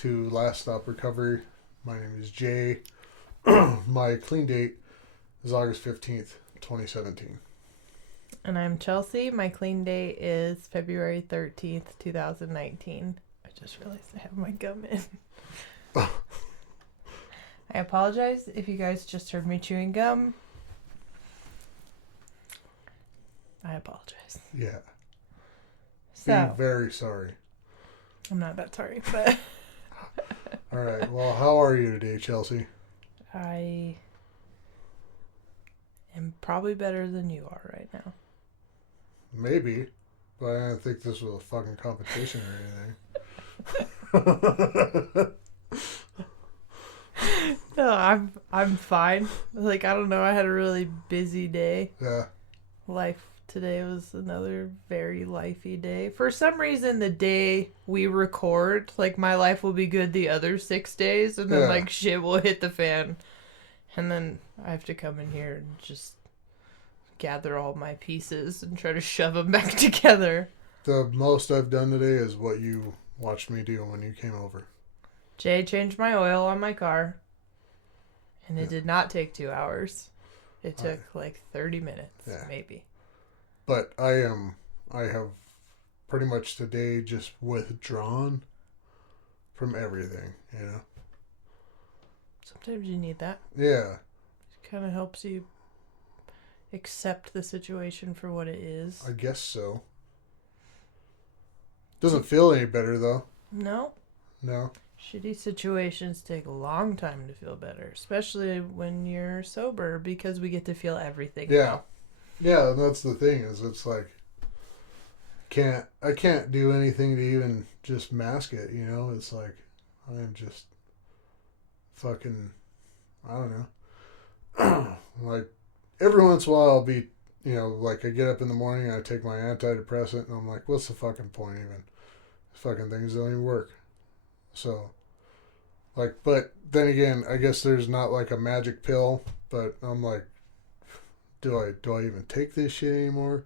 to Last Stop Recovery. My name is Jay. My clean date is August 15th, 2017. And I'm Chelsea. My clean date is February 13th, 2019. I just realized I have my gum in. I apologize if you guys just heard me chewing gum. I apologize. Yeah. So, Be very sorry. I'm not that sorry, but All right. Well, how are you today, Chelsea? I am probably better than you are right now. Maybe, but I didn't think this was a fucking competition or anything. No, I'm fine. Like, I don't know, I had a really busy day. Yeah. Life today was another very lifey day. For some reason, the day we record, like, my life will be good the other 6 days, and then, like, shit will hit the fan. And then I have to come in here and just gather all my pieces and try to shove them back together. The most I've done today is what you watched me do when you came over. Jay changed my oil on my car, and it did not take 2 hours. It took like 30 minutes, maybe. But I have pretty much today just withdrawn from everything, you know? Sometimes you need that. Yeah. It kind of helps you accept the situation for what it is. I guess so. Doesn't feel any better, though. No? No. Shitty situations take a long time to feel better, especially when you're sober, because we get to feel everything now. Yeah, and that's the thing, is it's like I can't do anything to even just mask it, you know? It's like I'm just fucking, I don't know. Like every once in a while I'll be, you know, like I get up in the morning and I take my antidepressant and I'm like, what's the fucking point even? Fucking things don't even work. So, like, but then again, I guess there's not like a magic pill, but I'm like, do I even take this shit anymore?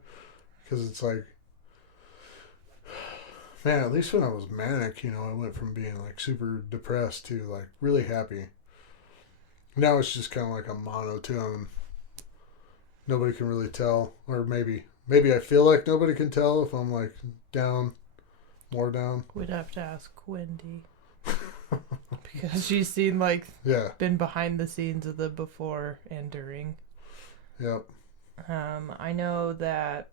Because it's like, man, at least when I was manic, you know, I went from being like super depressed to like really happy. Now it's just kind of like a monotone. Nobody can really tell, or maybe I feel like nobody can tell if I'm like down, more down. We'd have to ask Wendy. Because she's seen, like, been behind the scenes of the before and during. Yep. I know that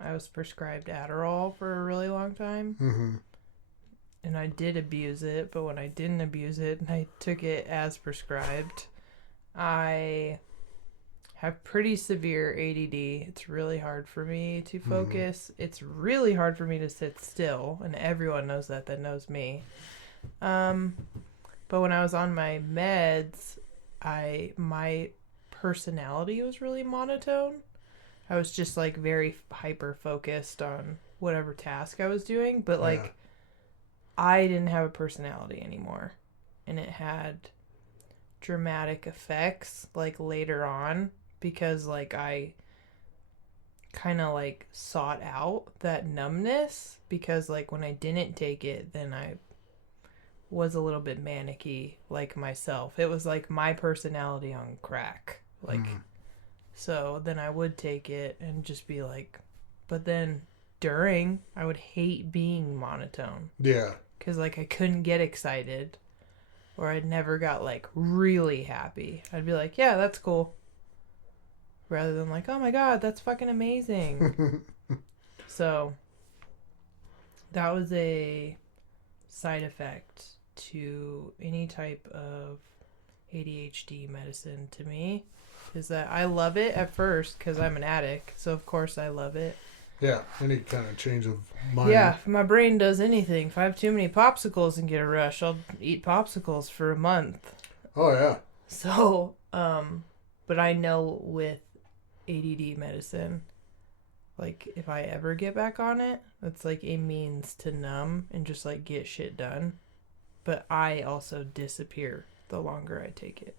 I was prescribed Adderall for a really long time. Mm-hmm. And I did abuse it, but when I didn't abuse it and I took it as prescribed, I have pretty severe ADD. It's really hard for me to focus. Mm-hmm. It's really hard for me to sit still, and everyone knows that knows me. But when I was on my meds, my personality was really monotone. I was just like very hyper focused on whatever task I was doing, but like I didn't have a personality anymore, and it had dramatic effects like later on, because like I kind of like sought out that numbness, because like when I didn't take it, then I was a little bit manic-y like myself. It was like my personality on crack. Like, so then I would take it and just be like, but then during, I would hate being monotone. Yeah. Because like I couldn't get excited, or I never got like really happy. I'd be like, yeah, that's cool. Rather than like, oh my God, that's fucking amazing. So that was a side effect to any type of ADHD medicine to me, is that I love it at first because I'm an addict, so of course I love it. Yeah, any kind of change of mind. Yeah, if my brain does anything, if I have too many popsicles and get a rush, I'll eat popsicles for a month. Oh yeah. So, but I know with ADD medicine, like if I ever get back on it, it's like a means to numb and just like get shit done. But I also disappear the longer I take it.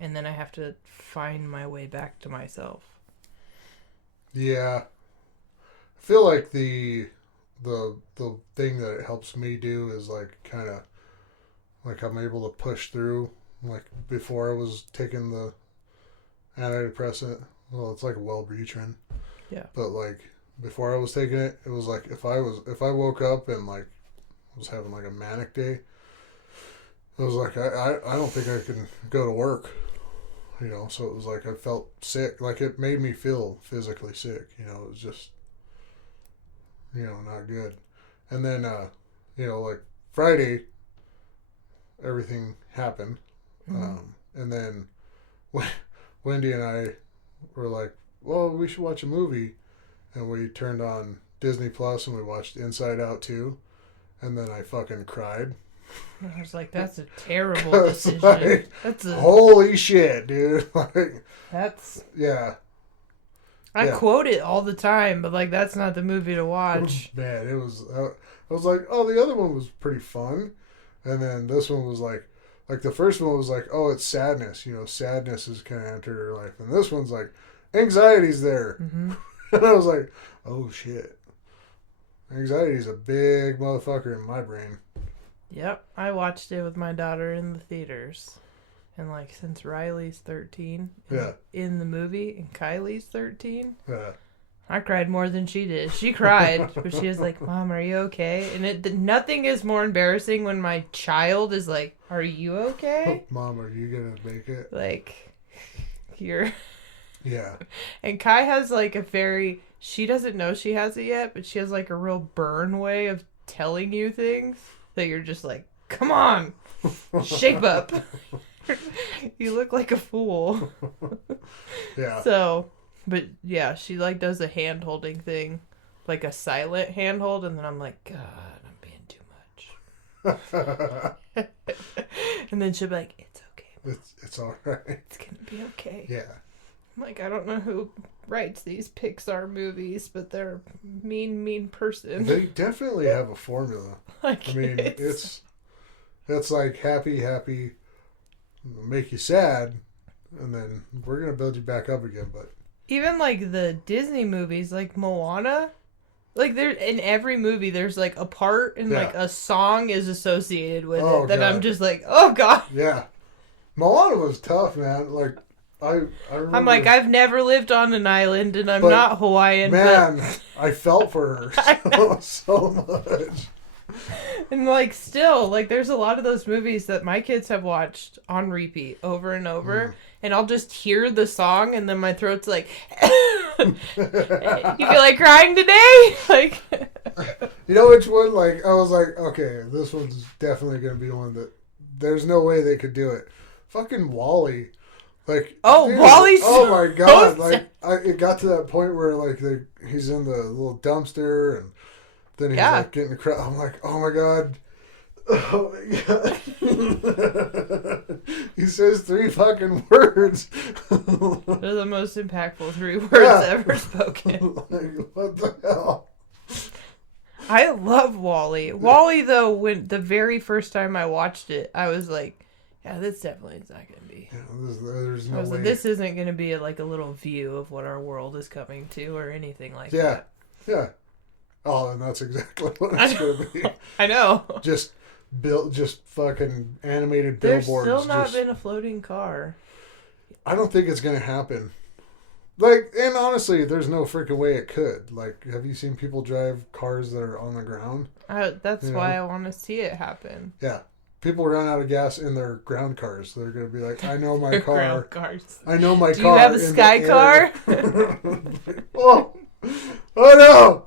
And then I have to find my way back to myself. Yeah. I feel like the thing that it helps me do is like kind of Like I'm able to push through. Like before I was taking the antidepressant. Well, it's like a Wellbutrin. Yeah. But like before I was taking it, it was like if I woke up and like was having like a manic day, it was like I don't think I can go to work. You know, so it was like I felt sick. Like it made me feel physically sick. You know, it was just, you know, not good. And then, you know, like Friday, everything happened. Mm-hmm. And then Wendy and I were like, well, we should watch a movie. And we turned on Disney Plus and we watched Inside Out 2. And then I fucking cried. I was like, that's a terrible decision. Like, holy shit, dude. Like, that's... Yeah. I quote it all the time, but like that's not the movie to watch. Man, it was... I was like, oh, the other one was pretty fun. And then this one was like the first one was like, oh, it's sadness. You know, sadness is kind of entered her life. And this one's like, anxiety's there. Mm-hmm. And I was like, oh, shit. Anxiety's a big motherfucker in my brain. Yep, I watched it with my daughter in the theaters. And like since Riley's 13 in the movie and Kylie's 13, I cried more than she did. She cried, but she was like, "Mom, are you okay?" And nothing is more embarrassing when my child is like, "Are you okay?" Mom, are you gonna make it? Like, you're... Yeah. And Kai has like she doesn't know she has it yet, but she has like a real burn way of telling you things that you're just like, come on, shape up. You look like a fool. Yeah. So, but yeah, she like does a hand holding thing, like a silent hand hold, and then I'm like, God, I'm being too much. And then she'll be like, it's okay. It's all right. It's gonna be okay. Yeah. I'm like, I don't know who writes these Pixar movies, but they're a mean person. They definitely have a formula. I mean, it's like happy, make you sad, and then we're gonna build you back up again. But even like the Disney movies, like Moana, like there in every movie there's like a part and like a song is associated with it that God. I'm just like, oh God. Yeah, Moana was tough, man. Like I remember, I'm like, I've never lived on an island and I'm not Hawaiian. Man, I felt for her so much. And like still, like there's a lot of those movies that my kids have watched on repeat over and over, and I'll just hear the song and then my throat's like, you feel like crying today? Like, you know which one? Like I was like, okay, this one's definitely gonna be one that there's no way they could do it. Fucking Wall-E. Like, dude, Wall-E's oh my God! Like, it got to that point where like he's in the little dumpster, and then he's like getting the crowd. I'm like, oh my God, oh my God! He says 3 fucking words. They're the most impactful 3 words ever spoken. Like, what the hell? I love Wall-E. Wall-E, though, when the very first time I watched it, I was like, yeah, this definitely is not going to be. Yeah, there's no way. Like, this isn't going to be like a little view of what our world is coming to or anything like that. Yeah. Oh, and that's exactly what it's going to be. I know. Just fucking animated There's billboards. There's still not been a floating car. I don't think it's going to happen. Like, and honestly, there's no freaking way it could. Like, have you seen people drive cars that are on the ground? That's why I want to see it happen. Yeah. People run out of gas in their ground cars. They're going to be like, I know my car. Ground cars. I know my car. Do you have a sky car? Oh no!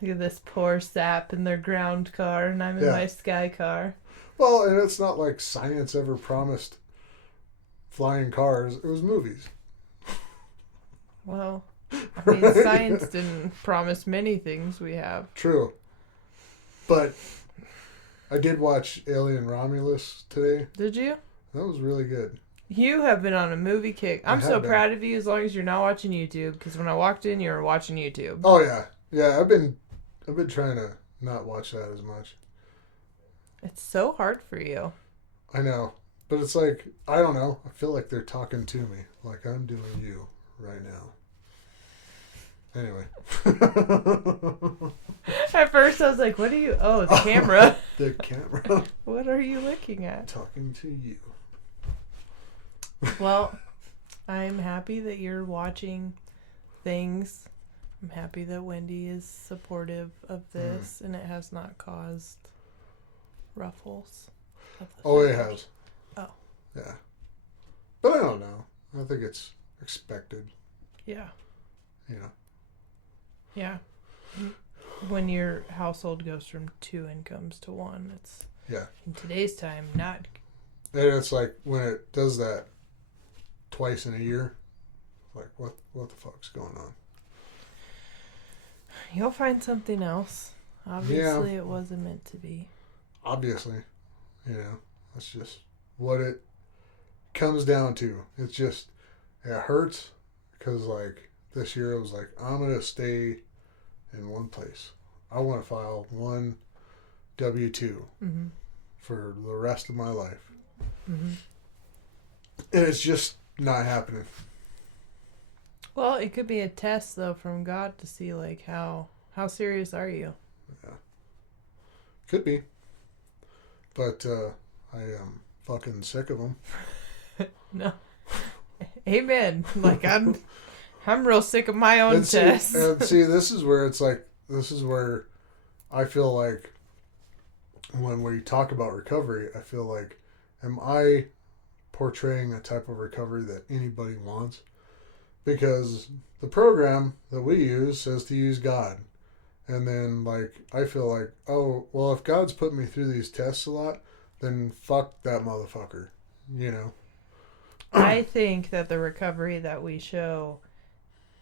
Look at this poor sap in their ground car, and I'm in my sky car. Well, and it's not like science ever promised flying cars. It was movies. Well, I mean, science didn't promise many things we have. True. But I did watch Alien Romulus today. Did you? That was really good. You have been on a movie kick. I'm so proud of you as long as you're not watching YouTube, because when I walked in, you were watching YouTube. Oh, yeah. Yeah, I've been trying to not watch that as much. It's so hard for you. I know. But it's like, I don't know. I feel like they're talking to me. Like I'm doing you right now. Anyway. At first I was like, what are you... Oh, the camera. The camera. What are you looking at? Talking to you. Well, I'm happy that you're watching things. I'm happy that Wendy is supportive of this and it has not caused ruffles. Oh, it has. Oh. Yeah. But I don't know. I think it's expected. Yeah. You know. Yeah. When your household goes from 2 incomes to 1, it's... Yeah. In today's time, not... And it's like when it does that twice in a year, like what the fuck's going on? You'll find something else. Obviously, It wasn't meant to be. Obviously. You know, that's just what it comes down to. It's just, it hurts because, like, this year it was like, I'm going to stay in one place. I want to file one W-2 for the rest of my life. And it's just not happening. Well, it could be a test, though, from God to see, like, how serious are you? Yeah. Could be. But I am fucking sick of them. No. Amen. Like, I'm real sick of my own tests. And see, this is where it's like, this is where I feel like when we talk about recovery, I feel like, am I portraying a type of recovery that anybody wants? Because the program that we use says to use God. And then, like, I feel like, oh, well, if God's put me through these tests a lot, then fuck that motherfucker, you know? I think that the recovery that we show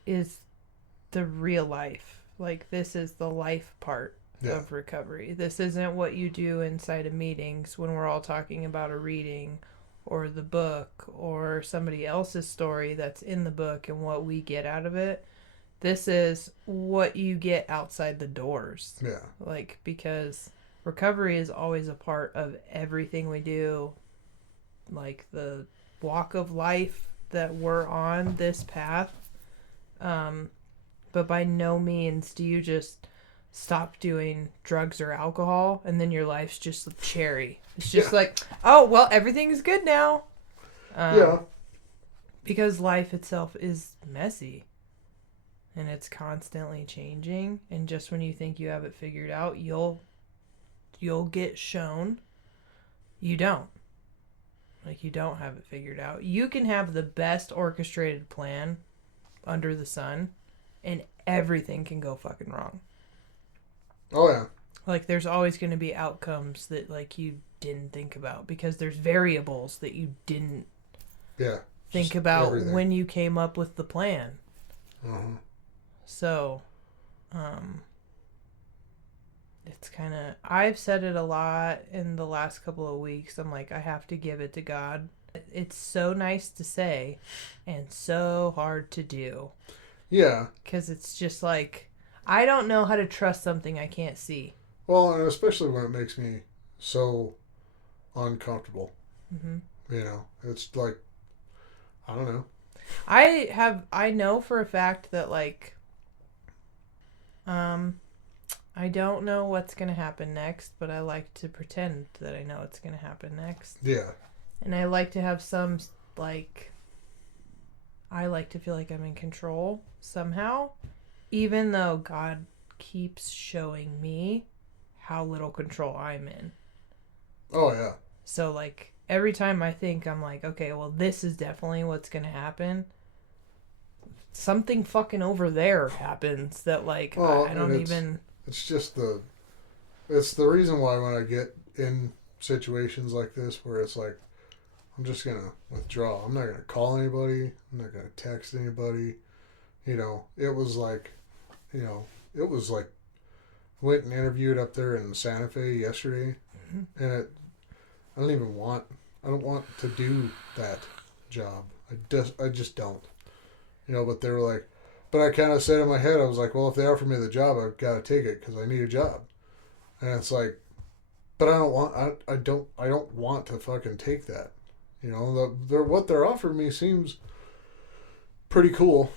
is the real life. Like, this is the life part of recovery. This isn't what you do inside of meetings when we're all talking about a reading or the book or somebody else's story that's in the book and what we get out of it. This is what you get outside the doors. Yeah. Like, because recovery is always a part of everything we do. Like, the walk of life that we're on, this path. But by no means do you just stop doing drugs or alcohol and then your life's just cherry. It's just like, oh, well, everything's good now. Because life itself is messy. And it's constantly changing. And just when you think you have it figured out, you'll get shown you don't. Like, you don't have it figured out. You can have the best orchestrated plan under the sun, and everything can go fucking wrong. Oh, yeah. Like, there's always going to be outcomes that, like, you didn't think about. Because there's variables that you didn't think about everything when you came up with the plan. So, it's kind of... I've said it a lot in the last couple of weeks. I'm like, I have to give it to God. It's so nice to say and so hard to do. Yeah. Because it's just like, I don't know how to trust something I can't see. Well, and especially when it makes me so uncomfortable. You know, it's like, I don't know. I know for a fact that, like, I don't know what's going to happen next, but I like to pretend that I know what's going to happen next. Yeah. And I like to have some, like, I like to feel like I'm in control somehow, even though God keeps showing me how little control I'm in. Oh, yeah. So, like, every time I think I'm like, okay, well, this is definitely what's going to happen, something fucking over there happens that, like, I don't even... It's just it's the reason why when I get in situations like this where it's like, I'm just going to withdraw. I'm not going to call anybody. I'm not going to text anybody. You know, it was like, went and interviewed up there in Santa Fe yesterday. And I don't want to do that job. I just don't. You know, but they were like, but I kind of said in my head, I was like, well, if they offer me the job, I've got to take it because I need a job. And it's like, but I don't want to fucking take that. You know, what they're offering me seems pretty cool.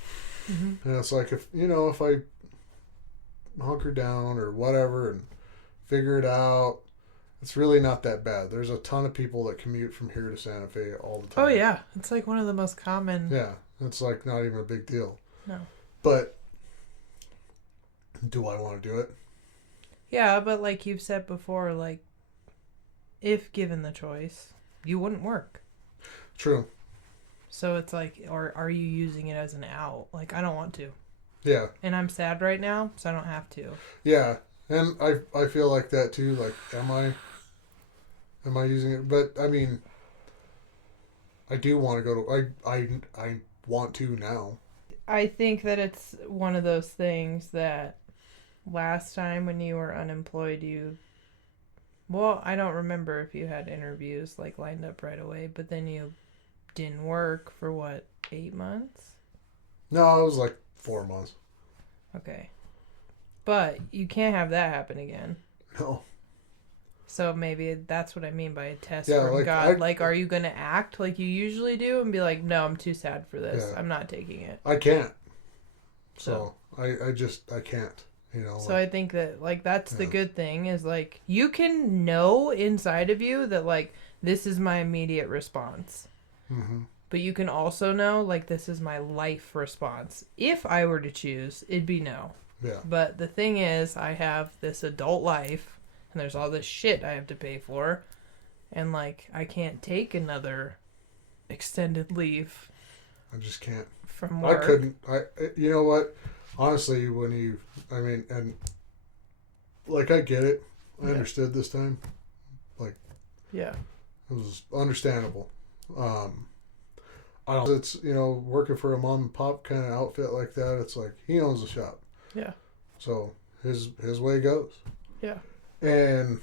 And it's like, if hunker down or whatever and figure it out. It's really not that bad. There's a ton of people that commute from here to Santa Fe all the time. Oh yeah, it's like one of the most common. Yeah, it's like not even a big deal. No. But do I want to do it? Yeah, but like you've said before, like if given the choice, you wouldn't work. True. So it's like, or are you using it as an out? Like, I don't want to. Yeah. And I'm sad right now, so I don't have to. Yeah. And I feel like that too. Like, am I using it? But I mean, I do want to go to, I want to now. I think that it's one of those things that last time when you were unemployed, well, I don't remember if you had interviews like lined up right away, but then you didn't work for what, 8 months? No, it was like 4 months. Okay. But you can't have that happen again. No. So maybe that's what I mean by a test Yeah, from like, God. Like, are you going to act like you usually do and be like, no, I'm too sad for this. Yeah. I'm not taking it. I can't. So I can't, you know. So I think that, like, that's the Yeah. good thing is, like, you can know inside of you that, like, this is my immediate response. Mm-hmm. But you can also know, like, this is my life response. If I were to choose, it'd be no. Yeah. But the thing is, I have this adult life, and there's all this shit I have to pay for. And, like, I can't take another extended leave I just can't. from work. I couldn't. You know what? Honestly, and like I get it. I understood this time. Like, Yeah. it was understandable. I don't. It's working for a mom and pop kind of outfit like that. It's like he owns the shop. Yeah. So his way goes. Yeah. And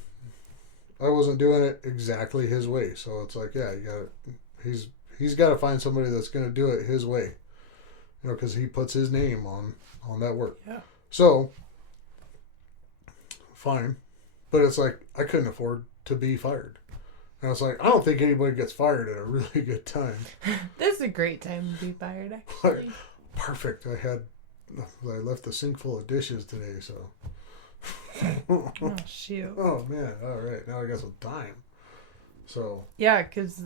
I wasn't doing it exactly his way. So it's like, yeah, he's got to find somebody that's going to do it his way. Because he puts his name on that work. Yeah. So, fine. But it's like, I couldn't afford to be fired. And I was like, I don't think anybody gets fired at a really good time. This is a great time to be fired, actually. Perfect. I left the sink full of dishes today, so. Oh, shoot. Oh, man. All right. Now I got some time. So. Yeah, because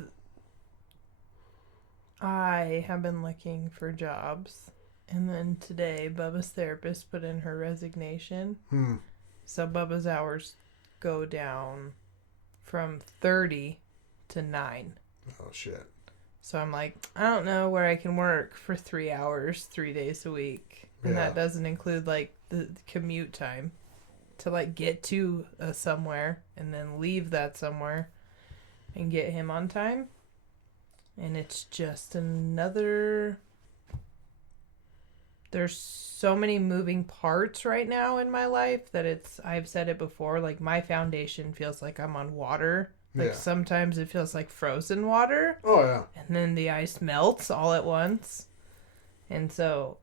I have been looking for jobs. And then today, Bubba's therapist put in her resignation. So Bubba's hours go down from 30 to 9. Oh, shit. So I'm like, I don't know where I can work for 3 hours, 3 days a week. And that doesn't include, like, the commute time to, like, get to somewhere and then leave that somewhere and get him on time. And it's just another... There's so many moving parts right now in my life that I've said it before, like, my foundation feels like I'm on water. Like, sometimes it feels like frozen water. Oh, yeah. And then the ice melts all at once. And so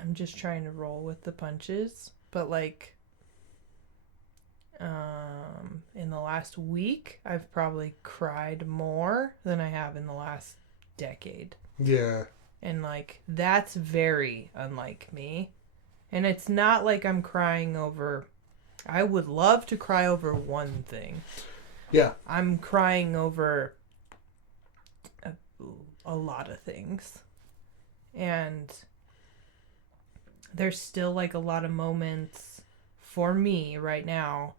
I'm just trying to roll with the punches. But, like, in the last week, I've probably cried more than I have in the last decade. Yeah. And, like, that's very unlike me. And it's not like I'm crying over... I would love to cry over one thing. Yeah. I'm crying over a lot of things. And there's still, like, a lot of moments for me right now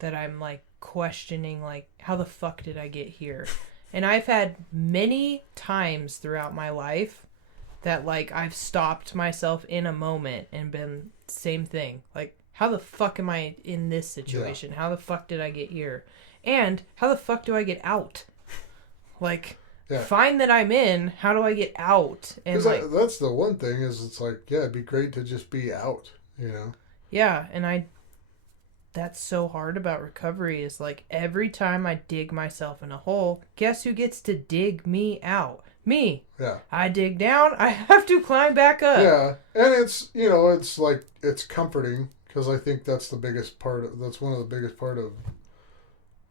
that I'm, like, questioning, like, how the fuck did I get here? And I've had many times throughout my life that, like, I've stopped myself in a moment and been same thing. Like, how the fuck am I in this situation? Yeah. How the fuck did I get here? And how the fuck do I get out? Like, fine that I'm in. How do I get out? And like, that's the one thing is it's like, yeah, it'd be great to just be out, you know? Yeah, and that's so hard about recovery is like every time I dig myself in a hole, guess who gets to dig me out? Me. Yeah. I dig down, I have to climb back up. Yeah. And it's, it's like, it's comforting because I think that's one of the biggest part of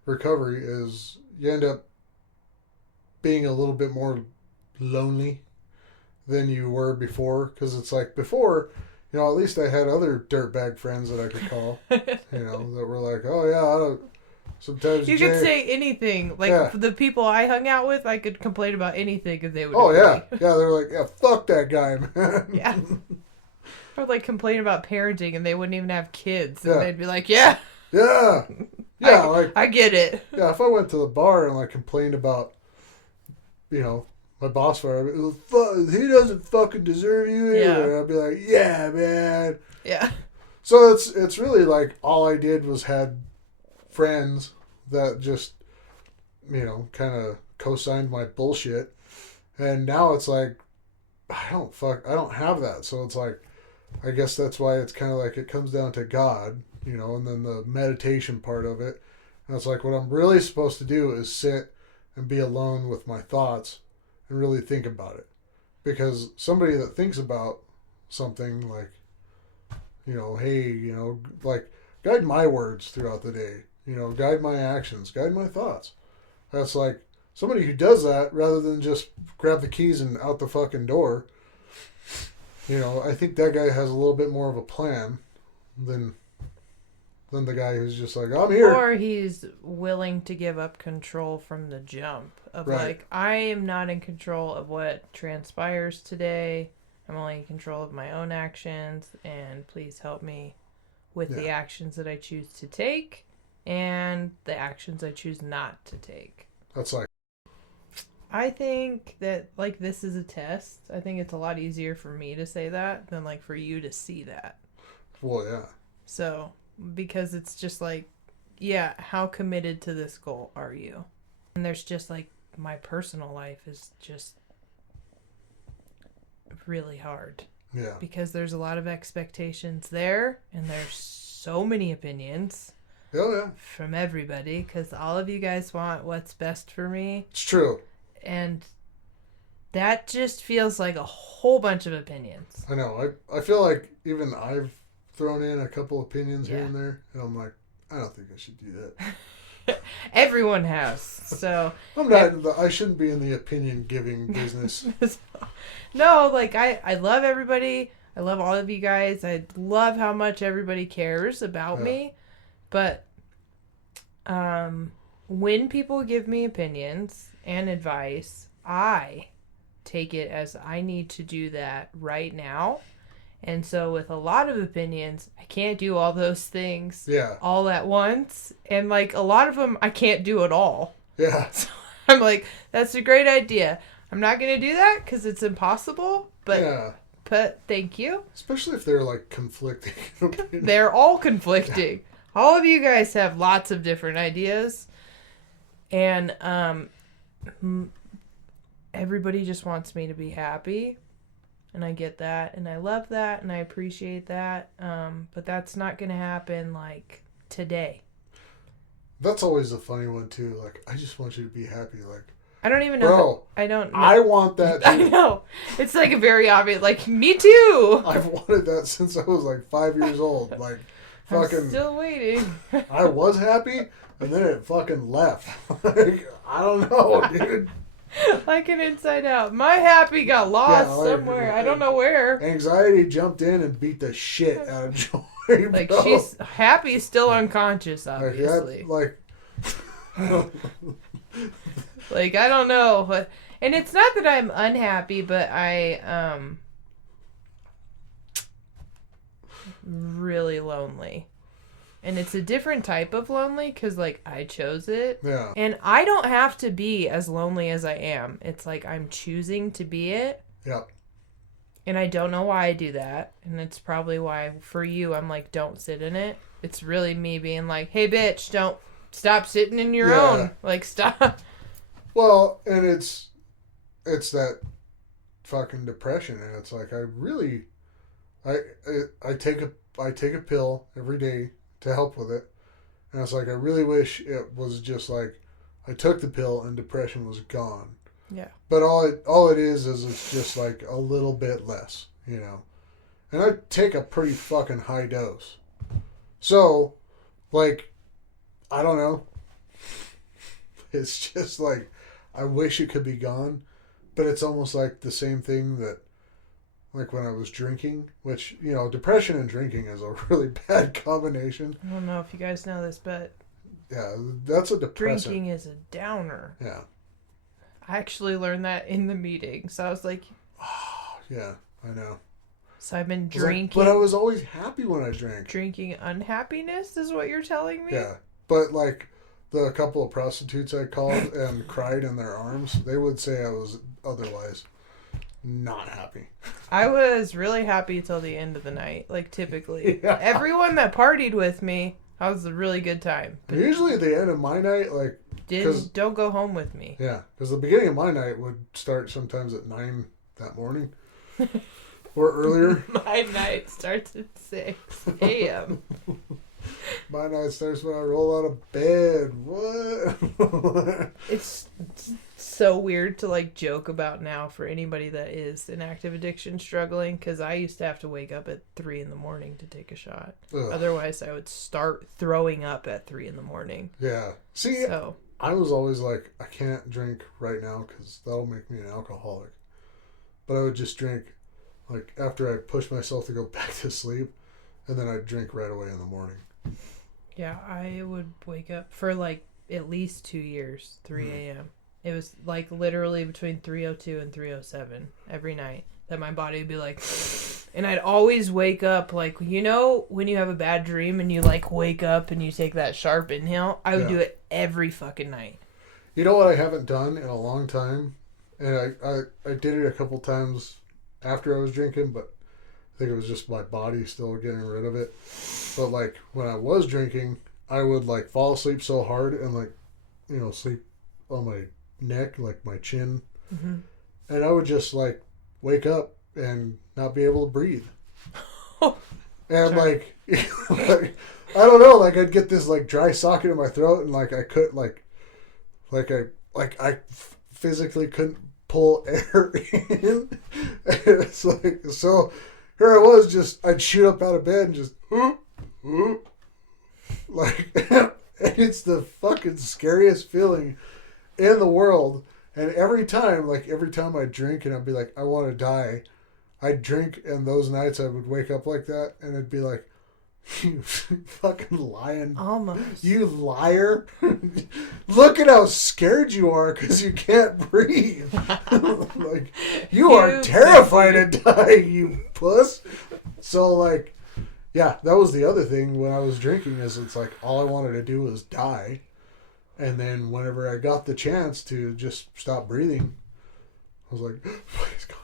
recovery is you end up being a little bit more lonely than you were before. Because it's like before you know, at least I had other dirtbag friends that I could call, you know, that were like, oh yeah, I don't, sometimes You could say anything. Like, yeah. the people I hung out with, I could complain about anything and they would Oh agree. yeah, they're like, yeah, fuck that guy, man. Yeah. I would like complain about parenting and they wouldn't even have kids. And Yeah. they'd be like, yeah. Yeah. Yeah, I get it. yeah, if I went to the bar and like complained about, you know, my boss for he doesn't fucking deserve you either. Yeah. I'd be like, yeah, man. Yeah. So it's really like all I did was had friends that just, you know, kind of co-signed my bullshit, and now it's like I don't have that. So it's like I guess that's why it's kind of like it comes down to God, you know, and then the meditation part of it. And it's like what I'm really supposed to do is sit and be alone with my thoughts and really think about it. Because somebody that thinks about something like, you know, hey, you know, like guide my words throughout the day, you know, guide my actions, guide my thoughts. That's like somebody who does that rather than just grab the keys and out the fucking door. You know, I think that guy has a little bit more of a plan than the guy who's just like, I'm here. Or he's willing to give up control from the jump of Right. like, I am not in control of what transpires today. I'm only in control of my own actions, and please help me with the actions that I choose to take and the actions I choose not to take. That's like, I think that like this is a test. I think it's a lot easier for me to say that than like for you to see that. well, yeah. So, because it's just like, yeah, how committed to this goal are you? And there's just like my personal life is just really hard. Yeah. Because there's a lot of expectations there, and there's so many opinions. Oh, yeah. From everybody, because all of you guys want what's best for me. It's true. And that just feels like a whole bunch of opinions. I know. I feel like even I've thrown in a couple opinions here and there, and I'm like, I don't think I should do that. Everyone has. So I'm not. I shouldn't be in the opinion giving business. No, like I love everybody. I love all of you guys. I love how much everybody cares about me. But when people give me opinions and advice, I take it as I need to do that right now. And so with a lot of opinions, I can't do all those things all at once. And like a lot of them, I can't do at all. Yeah. So I'm like, that's a great idea. I'm not going to do that because it's impossible. But thank you. Especially if they're like conflicting. They're all conflicting. All of you guys have lots of different ideas. And everybody just wants me to be happy. And I get that. And I love that. And I appreciate that. But that's not going to happen like today. That's always a funny one too. Like, I just want you to be happy. Like, I don't even know. Bro, I don't know. I want that too. I know. It's like a very obvious, like, me too. I've wanted that since I was like 5 years old. Like, fucking. I'm still waiting. I was happy, and then it fucking left. Like, I don't know, dude. Like an Inside Out. My happy got lost somewhere. I don't know where. Anxiety jumped in and beat the shit out of Joy. Like, bro. she's happy, still unconscious, obviously. Like, I don't know. But, and it's not that I'm unhappy, but I, really lonely. And it's a different type of lonely because, like, I chose it. Yeah. And I don't have to be as lonely as I am. It's like I'm choosing to be it. Yeah. And I don't know why I do that. And it's probably why, for you, I'm like, don't sit in it. It's really me being like, hey, bitch, don't stop sitting in your own. Like, stop. Well, and it's that fucking depression. And it's like, I take a pill every day to help with it. And it's like, I really wish it was just like, I took the pill and depression was gone. Yeah. But all it is it's just like a little bit less, you know. And I take a pretty fucking high dose. So, like, I don't know. It's just like, I wish it could be gone. But it's almost like the same thing that like when I was drinking, which, you know, depression and drinking is a really bad combination. I don't know if you guys know this, but Yeah, that's a depressant. drinking is a downer. Yeah. I actually learned that in the meeting. So I was like, Yeah, I know. so I've been I was like, drinking. but I was always happy when I drank. Drinking unhappiness is what you're telling me? Yeah. But like the couple of prostitutes I called and cried in their arms, they would say I was otherwise not happy. I was really happy till the end of the night, like typically. Yeah. Everyone that partied with me, I was a really good time. But Usually at the end of my night, like... don't go home with me. Yeah, because the beginning of my night would start sometimes at 9 that morning. Or earlier. My night starts at 6 a.m. My night starts when I roll out of bed. What? It's so weird to like joke about now for anybody that is in active addiction struggling, because I used to have to wake up at 3 in the morning to take a shot. Ugh. Otherwise I would start throwing up at 3 in the morning. Yeah. See, So I was always like, I can't drink right now because that'll make me an alcoholic. But I would just drink like after I push myself to go back to sleep, and then I'd drink right away in the morning. yeah, I would wake up for like at least 2 years, 3 a.m. It was like literally between 3:02 and 3:07 every night that my body would be like, and I'd always wake up like, you know, when you have a bad dream and you like wake up and you take that sharp inhale, I would do it every fucking night. You know what I haven't done in a long time? And I did it a couple times after I was drinking, but I think it was just my body still getting rid of it. But like when I was drinking, I would like fall asleep so hard and like, you know, sleep on my neck, like my chin. Mm-hmm. And I would just like wake up and not be able to breathe. And like, like, I don't know, like I'd get this like dry socket in my throat and like I could I physically couldn't pull air in. And it's like, so here I was, just I'd shoot up out of bed and just like, and it's the fucking scariest feeling in the world. And every time I drink and I'd be like, I want to die, I'd drink, and those nights I would wake up like that and it'd be like, you fucking lying. Almost. You liar. Look at how scared you are because you can't breathe. Like, you are terrified to die, you puss. So, like, yeah, that was the other thing when I was drinking, is it's like all I wanted to do was die. And then whenever I got the chance to just stop breathing, I was like, please God.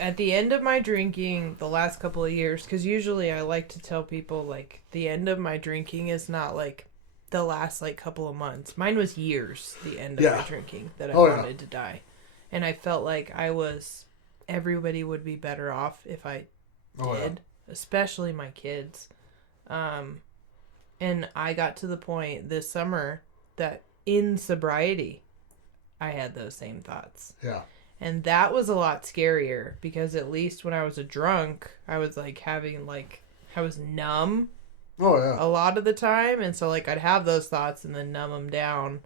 At the end of my drinking, the last couple of years, because usually I like to tell people, like, the end of my drinking is not, like, the last, like, couple of months. Mine was years, the end of my drinking, that I wanted to die. And I felt like everybody would be better off if I did, especially my kids. And I got to the point this summer that in sobriety, I had those same thoughts. Yeah. And that was a lot scarier because at least when I was a drunk, I was like I was numb. Oh, yeah. A lot of the time. And so like I'd have those thoughts and then numb them down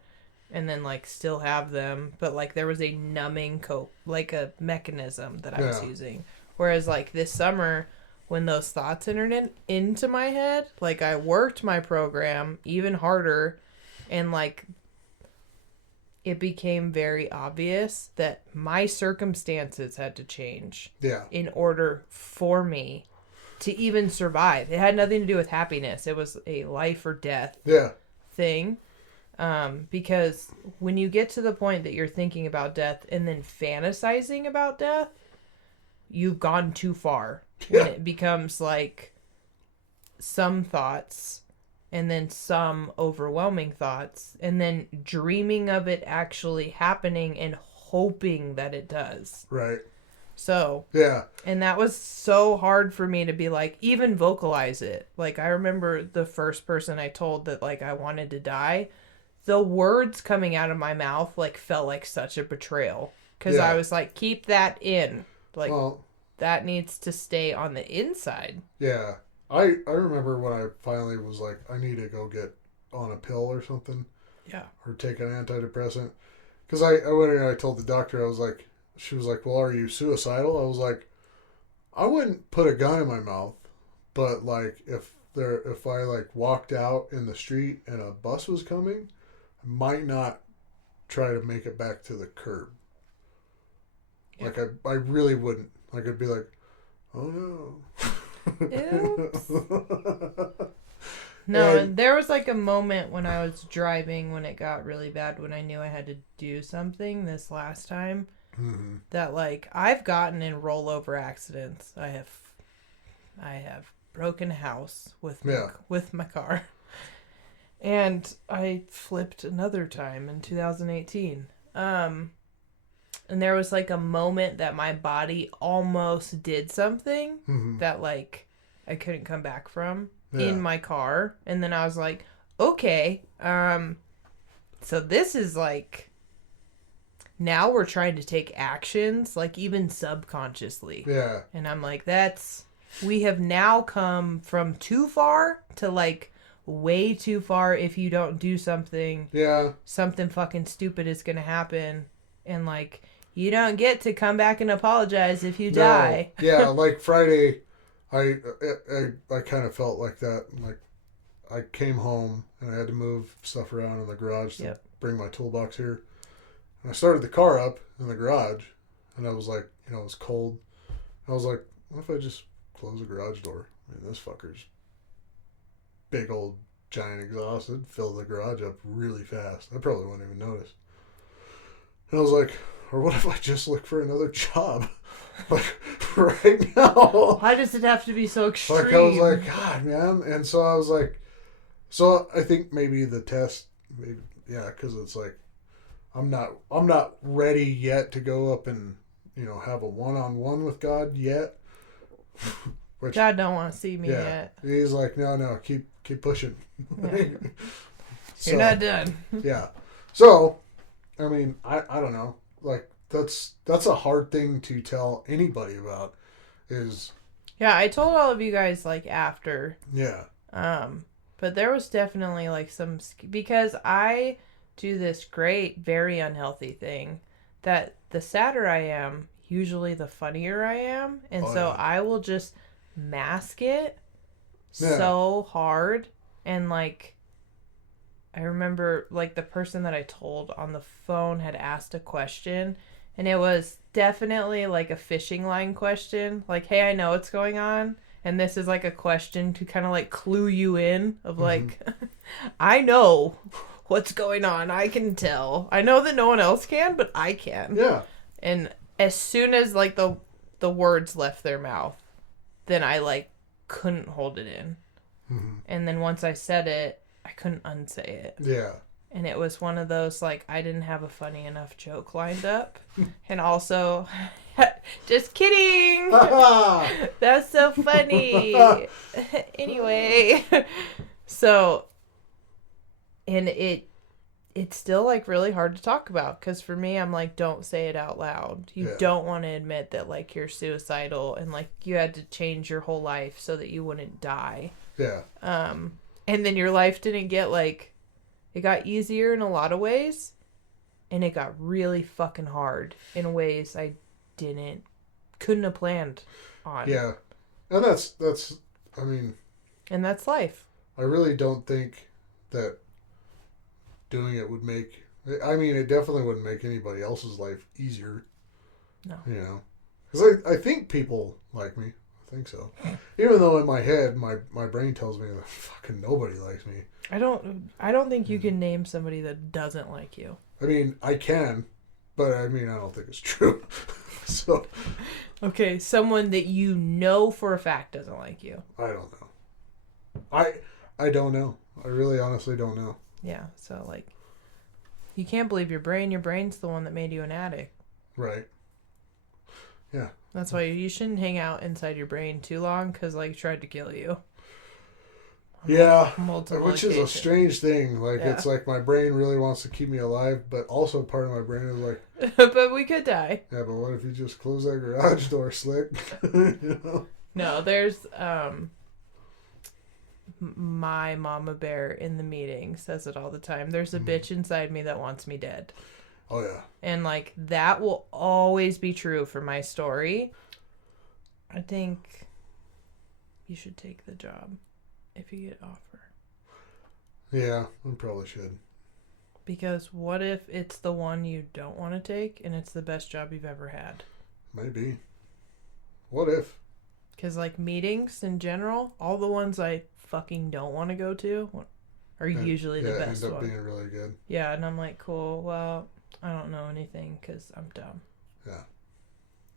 and then like still have them. But like there was a numbing like a mechanism that I was using. Whereas like this summer, when those thoughts entered into my head, like I worked my program even harder, and like it became very obvious that my circumstances had to change in order for me to even survive. It had nothing to do with happiness. It was a life or death thing. Because when you get to the point that you're thinking about death and then fantasizing about death, you've gone too far. When it becomes like some thoughts and then some overwhelming thoughts and then dreaming of it actually happening and hoping that it does. Right. So, and that was so hard for me to be like, even vocalize it. Like, I remember the first person I told that like I wanted to die, the words coming out of my mouth like felt like such a betrayal. Because I was like, keep that in. Like, that needs to stay on the inside. Yeah. I remember when I finally was like, I need to go get on a pill or something. Yeah. Or take an antidepressant. Because I went in and I told the doctor, I was like, she was like, well, are you suicidal? I was like, I wouldn't put a gun in my mouth, but like if I like walked out in the street and a bus was coming, I might not try to make it back to the curb. Yeah. Like I really wouldn't. Like I'd be like, oh no. Oops. No, and there was like a moment when I was driving when it got really bad when I knew I had to do something this last time. Mm-hmm. That like I've gotten in rollover accidents. I have broken a house with my car. And I flipped another time in 2018. And there was like a moment that my body almost did something that like I couldn't come back from in my car. And then I was like, okay, so this is like, now we're trying to take actions, like even subconsciously. Yeah. And I'm like, we have now come from too far to like way too far. If you don't do something, something fucking stupid is going to happen. And like, you don't get to come back and apologize if you die. Yeah, like Friday, I kind of felt like that. Like, I came home and I had to move stuff around in the garage to bring my toolbox here. And I started the car up in the garage, and I was like, it was cold. I was like, what if I just close the garage door? I mean, this fucker's big old giant exhaust. It'd fill the garage up really fast. I probably wouldn't even notice. And I was like, or what if I just look for another job? Like, right now. Why does it have to be so extreme? Like, I was like, God, man. And so I was like, so I think maybe the test, because it's like, I'm not ready yet to go up and, have a one-on-one with God yet. Which, God don't want to see me yet. He's like, no, keep pushing. Yeah. You're not done. Yeah. So, I mean, I don't know. Like, that's a hard thing to tell anybody about is... Yeah, I told all of you guys, like, after. Yeah. But there was definitely, like, some... Because I do this great, very unhealthy thing that the sadder I am, usually the funnier I am. And I will just mask it so hard. And, like... I remember, like, the person that I told on the phone had asked a question, and it was definitely, like, a fishing line question. Like, hey, I know what's going on, and this is, like, a question to kind of, like, clue you in of, like, I know what's going on. I can tell. I know that no one else can, but I can. Yeah. And as soon as, like, the words left their mouth, then I, like, couldn't hold it in. Mm-hmm. And then once I said it, I couldn't unsay it. Yeah. And it was one of those, like, I didn't have a funny enough joke lined up. And also, just kidding. That's so funny. Anyway. So, and it's still, like, really hard to talk about. Because for me, I'm like, don't say it out loud. You don't want to admit that, like, you're suicidal. And, like, you had to change your whole life so that you wouldn't die. Yeah. And then your life didn't get, like, it got easier in a lot of ways, and it got really fucking hard in ways I couldn't have planned on. Yeah. And that's, I mean... And that's life. I really don't think that doing it would make... I mean, it definitely wouldn't make anybody else's life easier. No. Because I think people like me. I think so. Even though in my head, my brain tells me that fucking nobody likes me. I don't think you can name somebody that doesn't like you. I mean, I can, but I mean, I don't think it's true. So. Okay, someone that you know for a fact doesn't like you. I don't know. I don't know. I really honestly don't know. Yeah, so like, you can't believe your brain. Your brain's the one that made you an addict. Right. Yeah. That's why you shouldn't hang out inside your brain too long, because, like, it tried to kill you. Yeah, which is a strange thing. Like, it's like my brain really wants to keep me alive, but also part of my brain is like... But we could die. Yeah, but what if you just close that garage door, Slick? You know? No, there's... my mama bear in the meeting says it all the time. There's a bitch inside me that wants me dead. Oh, yeah. And, like, that will always be true for my story. I think you should take the job if you get an offer. Yeah, I probably should. Because what if it's the one you don't want to take and it's the best job you've ever had? Maybe. What if? Because, like, meetings in general, all the ones I fucking don't want to go to are usually the best end up one. being really good. Yeah, and I'm like, cool, well, I don't know anything because I'm dumb. Yeah.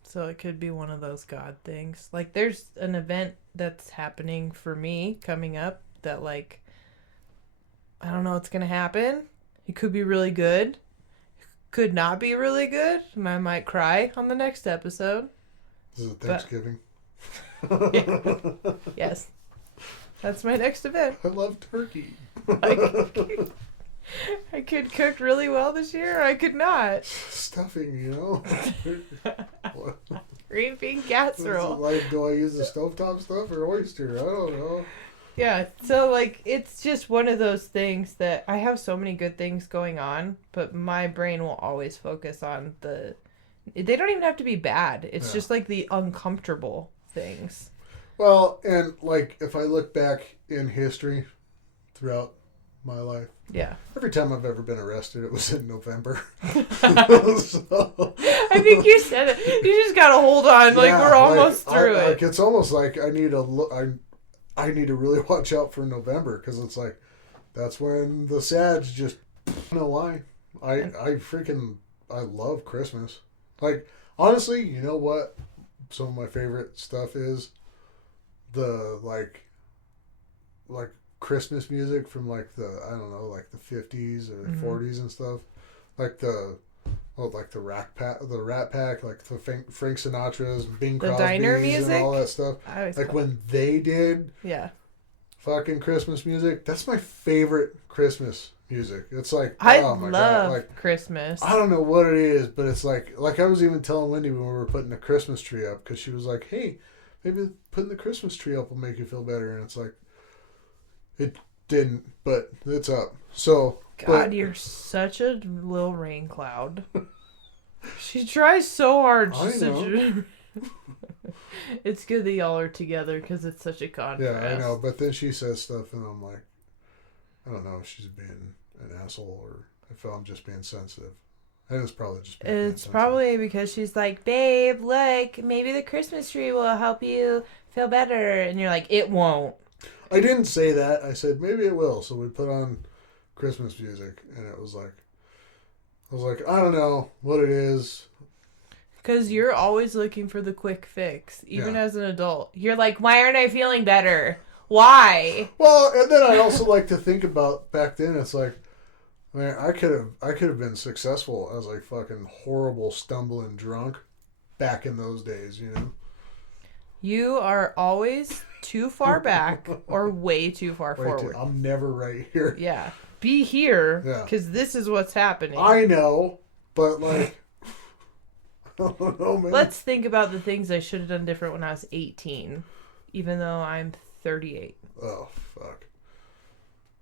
So it could be one of those God things. Like, there's an event that's happening for me coming up that, like, I don't know what's going to happen. It could be really good. Could not be really good. And I might cry on the next episode. This is Thanksgiving. Yes. That's my next event. I love turkey. I could cook really well this year. I could not. Stuffing, you know? Green bean casserole. Like, do I use the stovetop stuff or oyster? I don't know. Yeah, so, like, it's just one of those things that I have so many good things going on, but my brain will always focus on they don't even have to be bad. It's just, like, the uncomfortable things. Well, and, like, if I look back in history throughout my life, yeah, every time I've ever been arrested, it was in November. So, I think you said it. You just gotta hold on. Like, we're almost through it. Like, it's almost like I need to really watch out for November, because it's like, that's when the sads just, I don't know why. I love Christmas. Like, honestly, you know what? Some of my favorite stuff is the, like Christmas music from, like, the, I don't know, like the 50s or 40s and stuff. Like the Rat Pack, like the Frank Sinatra's, Bing Crosby's, diner music and all that stuff. Like when they did fucking Christmas music, that's my favorite Christmas music. It's like, I oh my love God, like, Christmas. I don't know what it is, but it's like I was even telling Wendy when we were putting the Christmas tree up, because she was like, hey, maybe putting the Christmas tree up will make you feel better. And it's like, it didn't, but it's up. So, God, you're such a little rain cloud. She tries so hard. I know. It's good that y'all are together because it's such a contrast. Yeah, I know. But then she says stuff, and I'm like, I don't know if she's being an asshole or if I'm just being sensitive. And it's probably just being It's probably because she's like, babe, look, maybe the Christmas tree will help you feel better. And you're like, it won't. I didn't say that. I said, maybe it will. So we put on Christmas music, and it was like, I was like, I don't know what it is. Because you're always looking for the quick fix, even as an adult. You're like, why aren't I feeling better? Why? Well, and then I also like to think about back then. It's like, man, I could have been successful as like fucking horrible stumbling drunk back in those days, you know. You are always too far back or way too far forward. I'm never right here. Yeah. Be here, because this is what's happening. I know, but like, I don't know, man. Let's think about the things I should have done different when I was 18, even though I'm 38. Oh, fuck.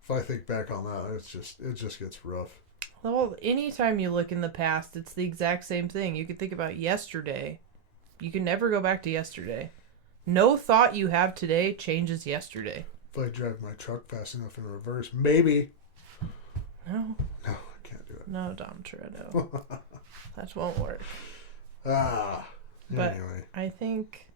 If I think back on that, it just gets rough. Well, anytime you look in the past, it's the exact same thing. You can think about yesterday. You can never go back to yesterday. No thought you have today changes yesterday. If I drive my truck fast enough in reverse, maybe. No, I can't do it. No, Dom Toretto. That won't work. But anyway. I think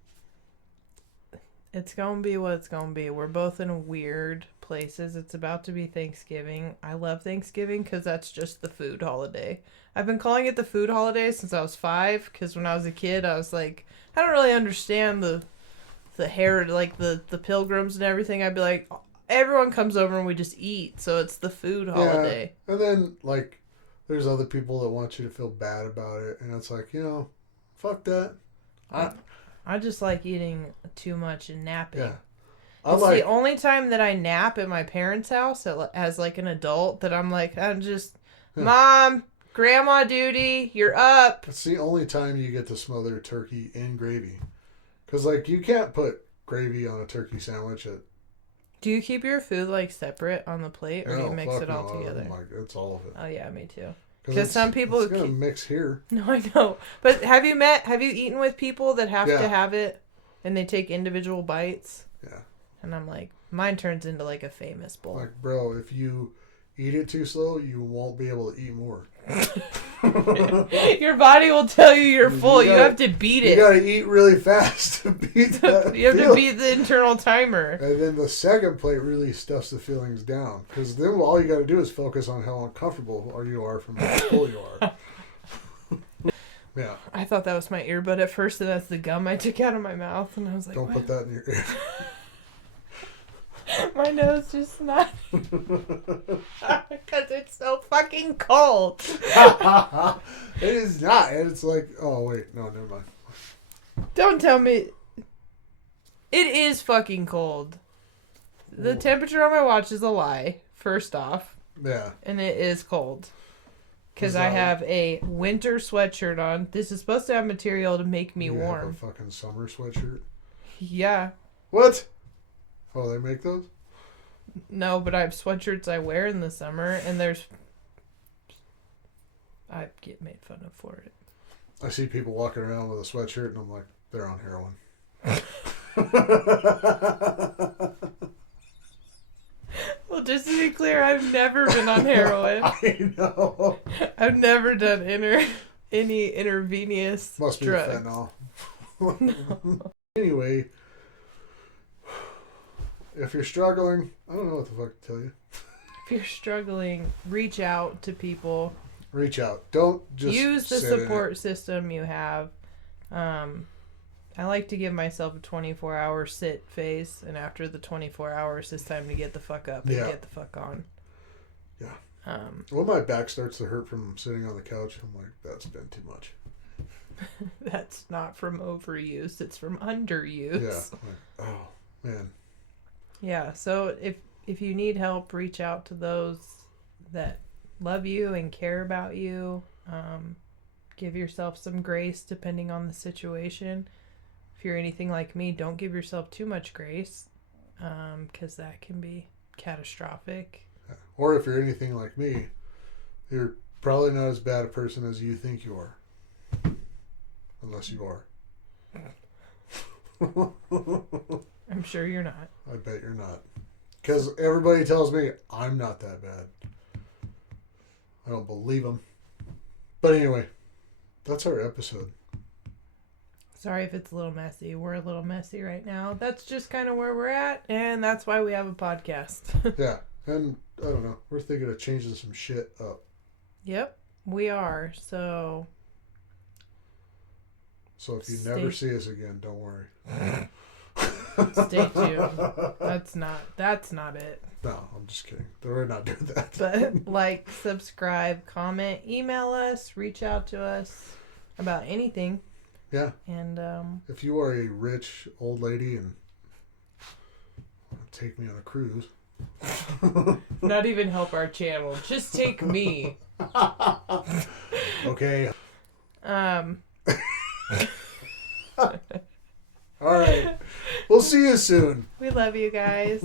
it's going to be what it's going to be. We're both in weird places. It's about to be Thanksgiving. I love Thanksgiving because that's just the food holiday. I've been calling it the food holiday since I was 5, because when I was a kid, I was like, I don't really understand the hair, like the pilgrims and everything. I'd be like, everyone comes over and we just eat, so it's the food holiday. Yeah. And then, like, there's other people that want you to feel bad about it, and it's like, you know, fuck that. I just like eating too much and napping. Yeah. It's the only time that I nap at my parents' house as like an adult that I'm like, I'm just, Mom, grandma duty, you're up. It's the only time you get to smother turkey in gravy. Because, like, you can't put gravy on a turkey sandwich. Do you keep your food, like, separate on the plate, or do you mix it all together? It's all of it. Oh, yeah, me too. Because some people... It's going to mix here. No, I know. But have you eaten with people that have to have it? And they take individual bites. Yeah. And I'm like, mine turns into like a famous bowl. Like, bro, if you eat it too slow, you won't be able to eat more. Your body will tell you you're full. You have to beat it. You gotta eat really fast to beat that. You have to beat the internal timer. And then the second plate really stuffs the feelings down. Because then all you gotta do is focus on how uncomfortable you are from how full you are. Yeah. I thought that was my earbud at first, and that's the gum I took out of my mouth. And I was like, don't put that in your ear. My nose just snotty. Because it's so fucking cold. It is not. And it's like, oh, wait. No, never mind. Don't tell me. It is fucking cold. The temperature on my watch is a lie, first off. Yeah. And it is cold. Because I have a winter sweatshirt on. This is supposed to have material to make me warm. Have a fucking summer sweatshirt? Yeah. What? Oh, they make those? No, but I have sweatshirts I wear in the summer, and I get made fun of for it. I see people walking around with a sweatshirt, and I'm like, they're on heroin. Well, just to be clear, I've never been on heroin. I know. I've never done any intravenous Must be drugs. fentanyl. No. Anyway, if you're struggling, I don't know what the fuck to tell you. If you're struggling, reach out to people. Reach out. Don't just use the sit in support it. system you have. I like to give myself a 24-hour sit phase, and after the 24 hours, it's time to get the fuck up and get the fuck on. Yeah. Well, my back starts to hurt from sitting on the couch. I'm like, that's been too much. That's not from overuse. It's from underuse. Yeah. Like, oh, man. Yeah. So if you need help, reach out to those that love you and care about you. Give yourself some grace depending on the situation. If you're anything like me, don't give yourself too much grace, because that can be catastrophic. Yeah. Or if you're anything like me, you're probably not as bad a person as you think you are. Unless you are. I'm sure you're not. I bet you're not. Because everybody tells me I'm not that bad. I don't believe them. But anyway, that's our episode. Sorry if it's a little messy. We're a little messy right now. That's just kind of where we're at, and that's why we have a podcast. Yeah, and I don't know. We're thinking of changing some shit up. Yep, we are. So if you never see us again, don't worry. Stay tuned. That's not it. No, I'm just kidding. We're not doing that. But like, subscribe, comment, email us, reach out to us about anything. Yeah. And if you are a rich old lady and want to take me on a cruise. Not even help our channel. Just take me. Okay. All right. We'll see you soon. We love you guys.